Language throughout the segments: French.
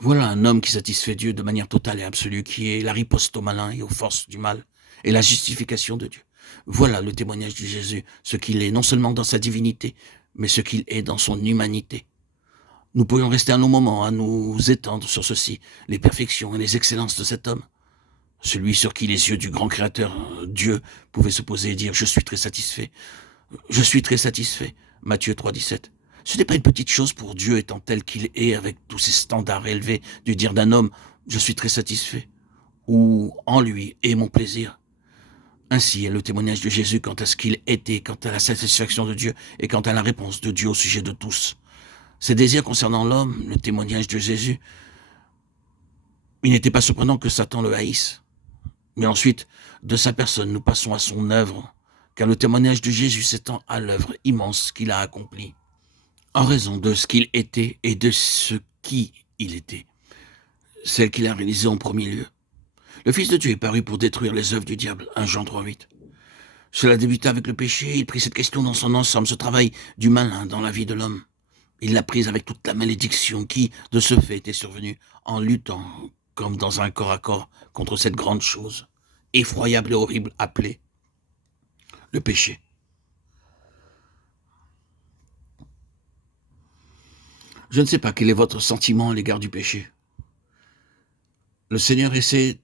Voilà un homme qui satisfait Dieu de manière totale et absolue, qui est la riposte au malin et aux forces du mal, et la justification de Dieu. Voilà le témoignage de Jésus, ce qu'il est non seulement dans sa divinité, mais ce qu'il est dans son humanité. Nous pourrions rester un long moment à nous étendre sur ceci, les perfections et les excellences de cet homme, celui sur qui les yeux du grand créateur, Dieu, pouvaient se poser et dire « Je suis très satisfait, je suis très satisfait ». Matthieu 3,17. Ce n'est pas une petite chose pour Dieu étant tel qu'il est, avec tous ses standards élevés, de dire d'un homme « Je suis très satisfait » ou « En lui est mon plaisir ». Ainsi est le témoignage de Jésus quant à ce qu'il était, quant à la satisfaction de Dieu et quant à la réponse de Dieu au sujet de tous. Ses désirs concernant l'homme, le témoignage de Jésus, il n'était pas surprenant que Satan le haïsse. Mais ensuite, de sa personne, nous passons à son œuvre, car le témoignage de Jésus s'étend à l'œuvre immense qu'il a accomplie, en raison de ce qu'il était et de ce qui il était, celle qu'il a réalisée en premier lieu. Le Fils de Dieu est paru pour détruire les œuvres du diable, 1 Jean 3,8. Cela débuta avec le péché, il prit cette question dans son ensemble, ce travail du malin dans la vie de l'homme. Il l'a prise avec toute la malédiction qui, de ce fait, était survenue en luttant, comme dans un corps à corps, contre cette grande chose, effroyable et horrible, appelée le péché. Je ne sais pas quel est votre sentiment à l'égard du péché. Le Seigneur essaie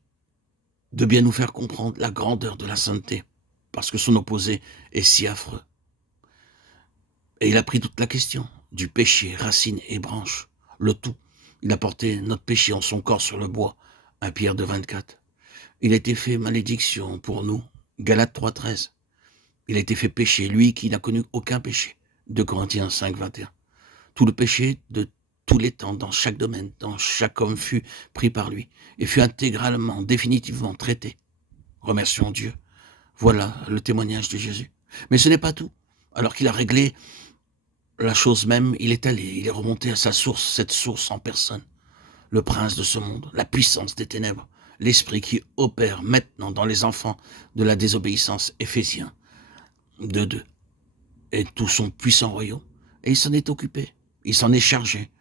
de bien nous faire comprendre la grandeur de la sainteté, parce que son opposé est si affreux. Et il a pris toute la question, du péché, racines et branches, le tout. Il a porté notre péché en son corps sur le bois, 1 Pierre 2,24. Il a été fait malédiction pour nous, Galates 3,13. Il a été fait péché, lui qui n'a connu aucun péché, 2 Corinthiens 5,21. Tout le péché de tous les temps, dans chaque domaine, dans chaque homme fut pris par lui, et fut intégralement, définitivement traité. Remercions Dieu. Voilà le témoignage de Jésus. Mais ce n'est pas tout. Alors qu'il a réglé la chose même, il est allé, il est remonté à sa source, cette source en personne, le prince de ce monde, la puissance des ténèbres, l'esprit qui opère maintenant dans les enfants de la désobéissance, Éphésiens 2,2, et tout son puissant royaume. Et il s'en est occupé, il s'en est chargé,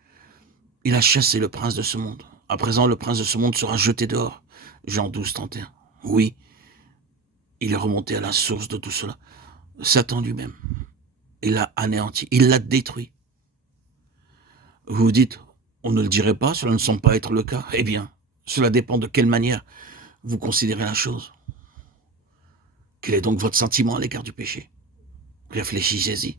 il a chassé le prince de ce monde. À présent, le prince de ce monde sera jeté dehors, Jean 12,31. Oui, il est remonté à la source de tout cela, Satan lui-même. Il l'a anéanti, il l'a détruit. Vous vous dites, on ne le dirait pas, cela ne semble pas être le cas. Eh bien, cela dépend de quelle manière vous considérez la chose. Quel est donc votre sentiment à l'égard du péché? Réfléchissez-y.